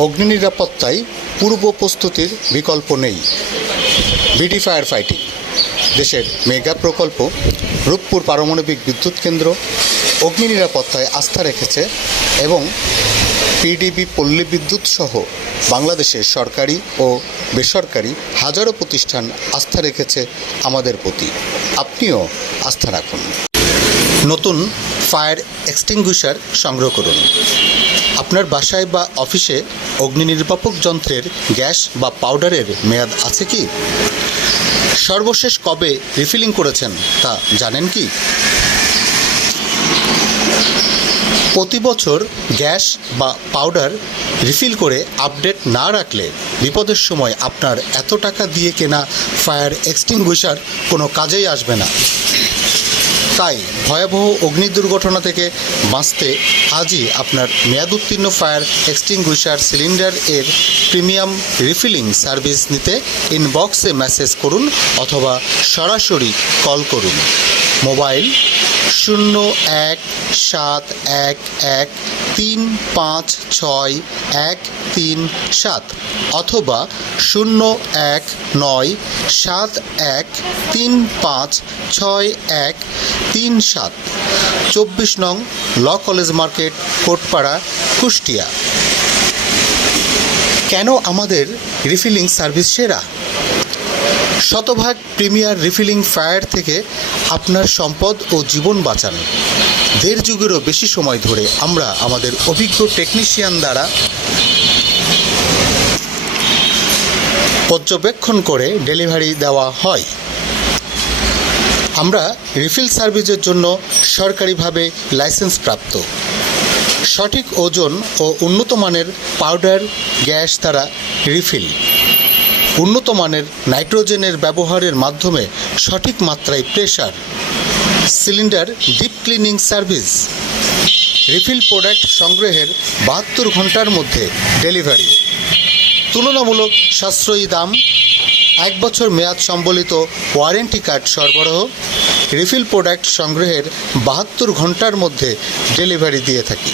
অগ্নি নিরাপত্তায় পূর্ব প্রস্তুতির বিকল্প নেই। বিডি ফায়ার ফাইটিং দেশের মেগা প্রকল্প রূপপুর পারমাণবিক বিদ্যুৎ কেন্দ্র অগ্নি নিরাপত্তায় আস্থা রেখেছে এবং পিডিবি পল্লী বিদ্যুৎ সহ বাংলাদেশের সরকারি ও বেসরকারি হাজারো প্রতিষ্ঠান আস্থা রেখেছে আমাদের প্রতি। আপনিও আস্থা রাখুন। নতুন ফায়ার এক্সটিংগুইশার সংগ্রহ করুন। আপনার বাসায় বা অফিসে অগ্নি নির্বাপক যন্ত্রের গ্যাস বা পাউডারের মেয়াদ আছে কি? সর্বশেষ কবে রিফিলিং করেছেন তা জানেন কি? প্রতি বছর গ্যাস বা পাউডার রিফিল করে আপডেট না রাখলে বিপদের সময় আপনার এত টাকা দিয়ে কেনা ফায়ার এক্সটিংগুইশার কোনো কাজেই আসবে না। তাই ভয়াবহ অগ্নি দুর্ঘটনা থেকে বাঁচতে আজই আপনার মেয়াদোত্তীর্ণ ফায়ার এক্সটিংগুইশার সিলিন্ডার এর প্রিমিয়াম রিফিলিং সার্ভিস নিতে ইনবক্সে মেসেজ করুন অথবা সরাসরি কল করুন। মোবাইল 017113561337 অথবা 01৯71356137 24 নং law college market, Kotpara, Kushtia. কেন আমাদের রিফিলিং সার্ভিস সেরা? শতভাগ প্রিমিয়ার রিফিলিং ফায়ার থেকে আপনার সম্পদ ও জীবন বাঁচান। 1.5 যুগেরও বেশি সময় ধরে আমরা আমাদের অভিজ্ঞ টেকনিশিয়ান দ্বারা পর্যবেক্ষণ করে ডেলিভারি দেওয়া হয়। আমরা রিফিল সার্ভিসের জন্য সরকারিভাবে লাইসেন্স প্রাপ্ত। সঠিক ওজন ও উন্নত মানের পাউডার গ্যাস দ্বারা রিফিল, উন্নত মানের নাইট্রোজেনের ব্যবহারের মাধ্যমে সঠিক মাত্রায় pressure, cylinder deep cleaning service, refill product সংগ্রহের 72 ঘন্টার মধ্যে ডেলিভারি, তুলনামূলক সাশ্রয়ী দাম, 1 বছর মেয়াদ সম্বলিত ওয়ারেন্টি কার্ড সরবরাহ, রিফিল প্রোডাক্ট সংগ্রহের 72 ঘন্টার মধ্যে ডেলিভারি দিয়ে থাকি।